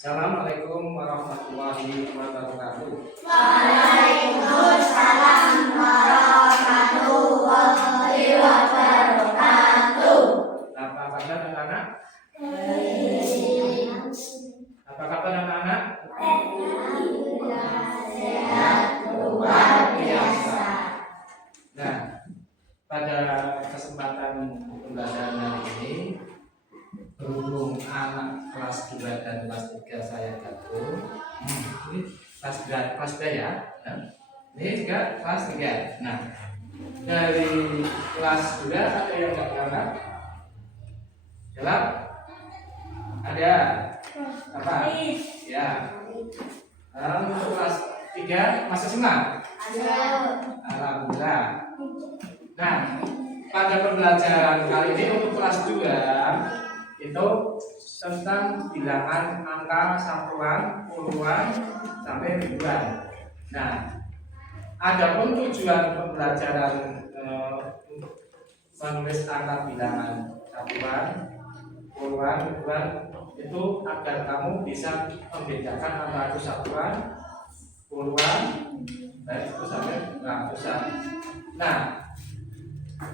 Assalamualaikum warahmatullahi wabarakatuh. Waalaikumsalam warahmatullahi wabarakatuh. Apa kabar anak-anak? Apa kabar anak-anak? Sehat luar biasa. Nah, pada kesempatan pembelajaran hari ini, berhubung anak kelas 2 dan kelas 3 saya gabung, ini kelas 3 ya. Ini juga kelas 3. Nah, dari kelas 2 ada yang nggak jawab? Jawab? Ada? Apa? Ya. Untuk kelas 3 masih semua? Alhamdulillah. Nah, pada pembelajaran kali ini untuk kelas 2 itu tentang bilangan angka satuan, puluhan, sampai ribuan. Nah, adapun tujuan pembelajaran menulis angka bilangan satuan, puluhan, ribuan itu agar kamu bisa membedakan antara itu satuan, puluhan, dan itu sampai ratusan. Nah,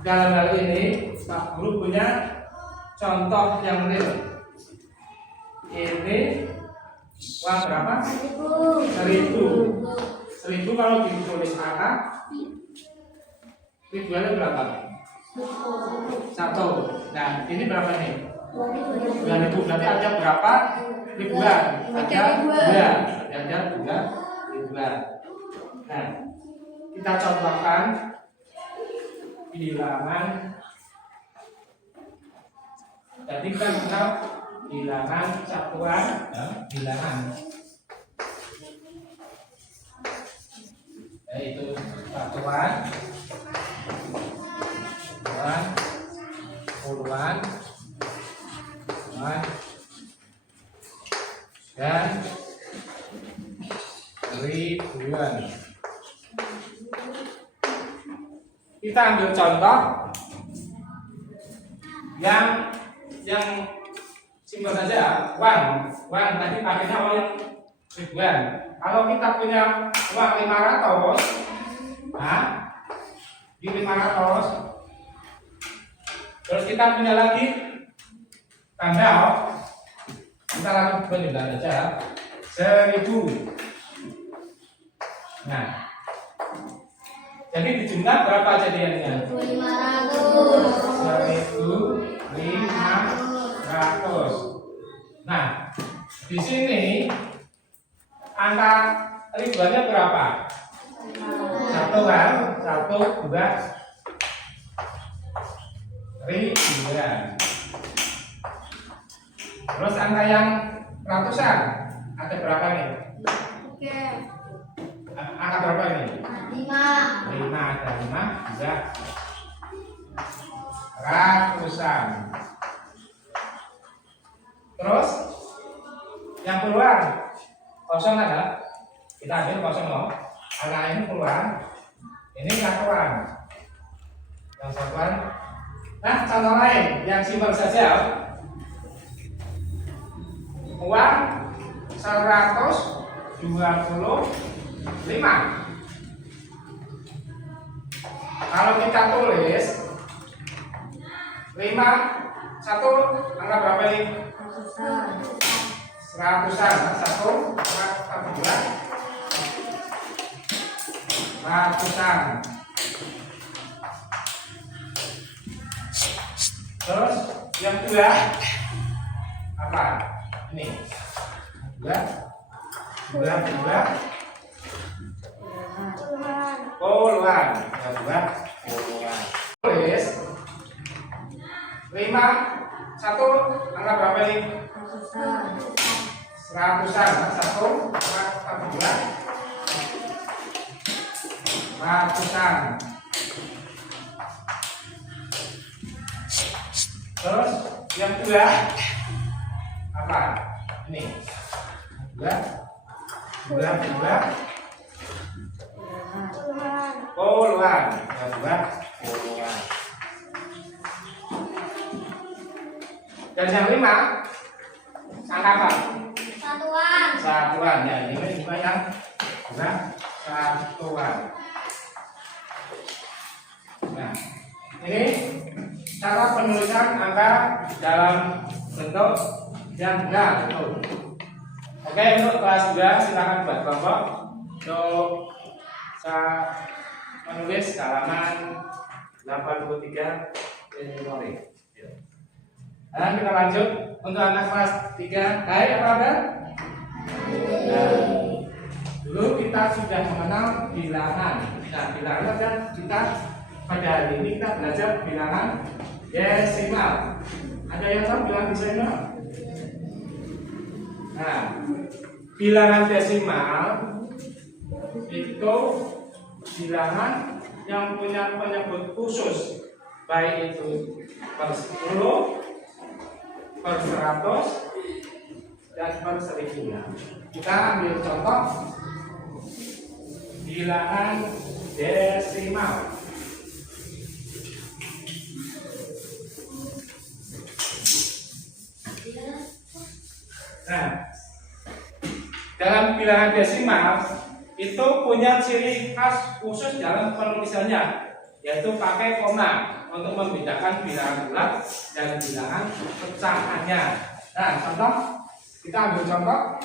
dalam hal ini Pak Guru punya contoh yang real. Ini uang berapa? 1.000 kalau ditulis angka ribuannya berapa? 1. Nah, ini berapa nih? 2.000. Berarti ada berapa ribuan? Ada 2 ribuan. Nah, kita contohkan bilangan. Jadi kita kenal bilangan satuan, bilangan yaitu satuan, puluhan, dan ribuan. Kita ambil contoh yang simpel saja. Uang tadi pakainya uang yang ribuan. Kalau kita punya uang 500, di 500, terus kita punya lagi tanggal, kita lakukan penjumlahan saja 1.000. Nah, jadi dijumlah berapa jadinya? 1.500. Nah, di sini angka ribuannya berapa? 1 kan? 1, 2 ribuan. Terus angka yang ratusan ada berapa nih? Angka berapa ini? 5. Ada 5 juga ratusan. Terus yang puluhan kosong ada, kita ambil kosong loh. Angka ini puluhan, ini satuan. Yang satuan. Nah, contoh lain yang simpel saja. Uang 125. Kalau kita tulis 5, 1, angka berapa ini? Ratusan. 1, 2 ratusan. Terus yang 2 apa? Ini 2 puluhan. Yang 2 puluhan. Tulis 5, 1, angka berapa ini? Ratusan. 1, 2 ratusan. Terus yang 2 apa? Ini 2 puluhan. Yang 2 puluhan. Dan yang 5 angka apa? 1. Satuan. Satuan ya, ini juga yang satuan. Nah, ini cara penulisan angka dalam bentuk yang benar, betul. Oke, untuk kelas 2 silakan buat kelompok untuk menulis halaman 83 memori. Nah, kita lanjut untuk anak kelas 3. Hai, apa kabar? Nah, dulu kita sudah mengenal bilangan. Nah, bilangan kan kita pada hari ini kita belajar bilangan desimal. Ada yang tahu bilangan desimal? Nah, bilangan desimal itu bilangan yang punya penyebut khusus, baik itu per 10, per 100, dan per 1000. Kita ambil contoh bilangan desimal. Nah, dalam bilangan desimal itu punya ciri khas khusus dalam penulisannya, yaitu pakai koma untuk membedakan bilangan bulat dan bilangan pecahannya. Nah, contoh, kita ambil contoh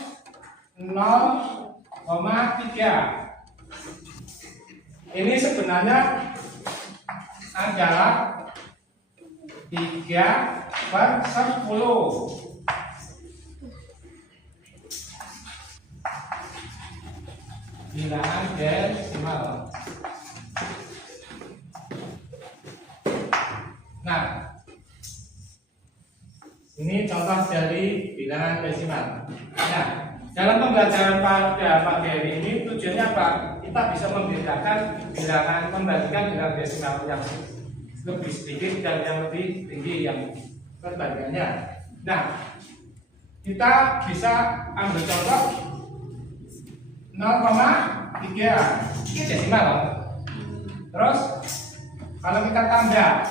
0,3. Ini sebenarnya adalah 3/10. Bilangan desimal. Nah, ini contoh dari bilangan desimal. Nah, dalam pembelajaran pada pagi hari ini tujuannya apa? Kita bisa membedakan bilangan, membandingkan bilangan desimal yang lebih sedikit dan yang lebih tinggi yang perbandingannya. Nah, kita bisa ambil contoh 0,3. Ini desimal loh. Terus kalau kita tambah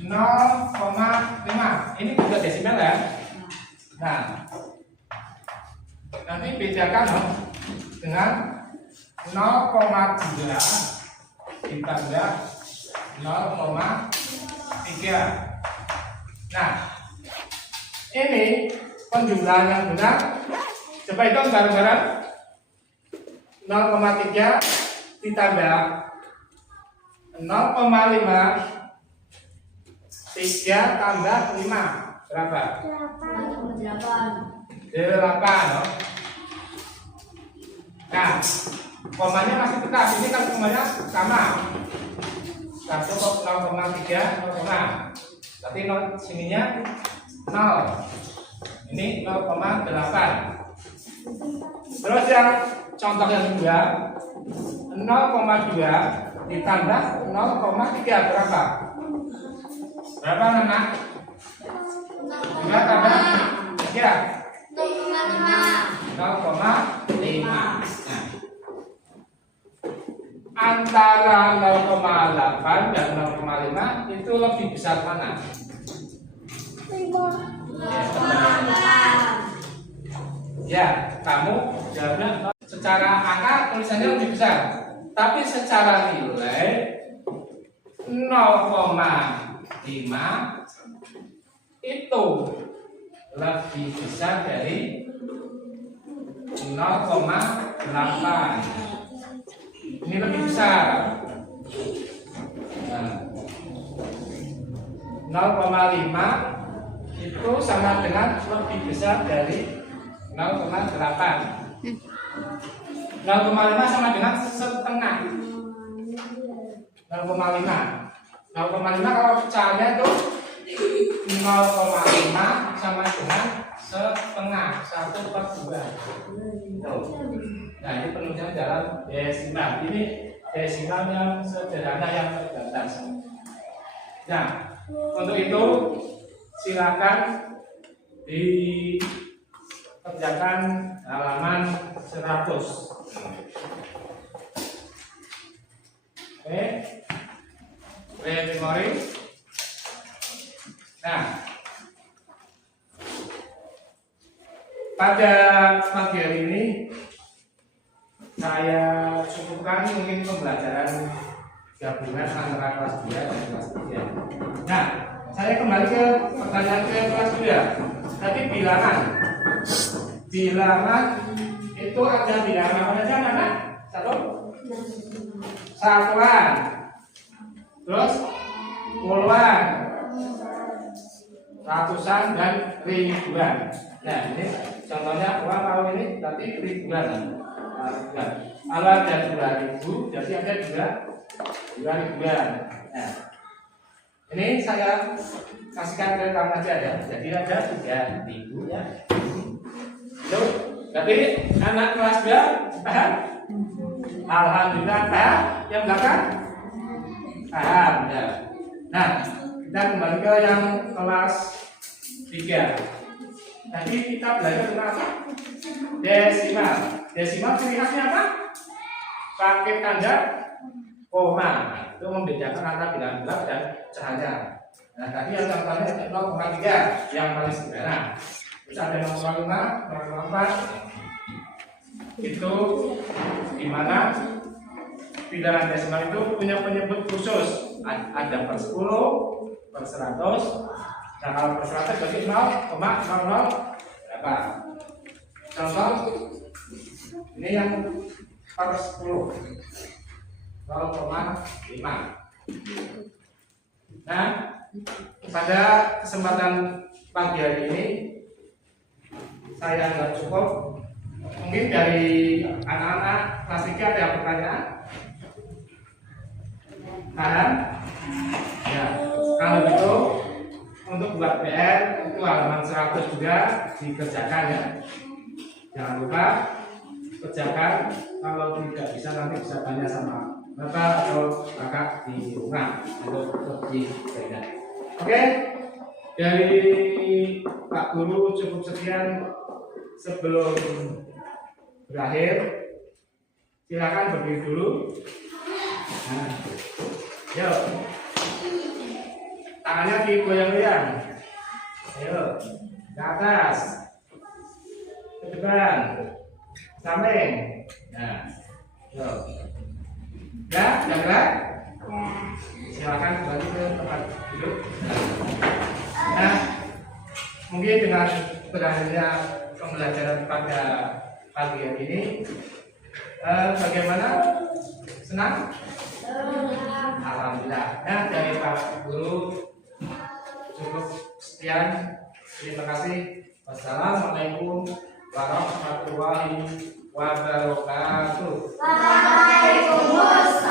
0,5, ini juga desimal ya. Nah, nanti bedakan loh dengan 0,2 ditambah 0,3. Nah, ini penjumlahan yang benar. Coba hitung bareng-bareng. 0,3 ditambah 0,5, 3 tambah 5 berapa? 8. Nah, komanya masih tetap. Ini kan komanya sama. 0,3, 0, tapi sininya 0. Ini 0,8. Terus yang contoh yang kedua, 0,2 ditambah 0,3 berapa? Berapa anak? 2 tambah 3 0,5. Nah, antara 0,8 dan 0,5 itu lebih besar mana? Ya, kamu jawabnya secara angka tulisannya lebih besar, tapi secara nilai 0,5 itu lebih besar dari 0,8. Ini lebih besar. Nah, 0,5 itu sama dengan lebih besar dari 0,8. 0,5 sama dengan setengah. 0,5 kalau pecahannya itu 0,5 sama dengan setengah, 1/2. Nah, ini penulisannya dalam desimal. Ini desimal yang sederhana yang terbatas. Nah, untuk itu silakan dikerjakan halaman 100. Oke, memori. Nah, pada pagi hari ini saya cukupkan mungkin pembelajaran gabungan antara kelas 2 dan kelas 3. Nah, saya kembali ke pertanyaan ke kelas 2. Tadi bilangan itu ada bilangan apa saja, anak? Satuan, terus puluhan, ratusan, dan ribuan. Nah, ini contohnya uang tahun ini berarti ribuan. Kalau ada 2.000, jadi ada 2 ribuan. Nah, ini saya kasihkan ke kamu aja ya. Jadi ada 3.000 ya. Loh, berarti anak kelas 2 paham? Alhamdulillah paham. Yang belakang paham ya. Nah, kita kembali ke yang kelas 3. Tadi kita belajar tentang apa? Desimal. Desimal ciri khasnya apa? Pakai tanda koma. Itu membedakan antara bilangan bulat dan cahaya. Nah, tadi yang contohnya 0,3 yang paling sederhana. Terus ada 0,5, 0,4. Itu dimana bilangan desimal itu punya penyebut khusus. Ada per 10, per 100. Nah, kalau per 100 berarti 0,00 berapa? Contoh ini yang per 10, 0,5. Nah, pada kesempatan pagi hari ini saya anggap cukup. Mungkin dari anak-anak kelas 3 ada yang pertanyaan? Paham? Ya, kalau begitu untuk buat PR itu halaman 100 juga dikerjakan ya. Jangan lupa kerjakan. Kalau tidak bisa nanti bisa tanya sama bapak atau kakak di rumah untuk lebih banyak. Oke, dari Pak Guru cukup sekian. Sebelum berakhir, silakan berdiri dulu. Nah, yuk, tangannya digoyang-goyang. Ayo, ke atas, ke depan, samping. Nah, yuk. Ya, yang gerak? Silakan kembali ke tempat duduk. Nah, mungkin dengan berakhirnya pembelajaran pada pagi hari ini, bagaimana? Senang? Alhamdulillah. Nah, dari Pak Guru cukup sekian. Terima kasih. Wassalamualaikum warahmatullahi wabarakatuh. Waalaikumsalam.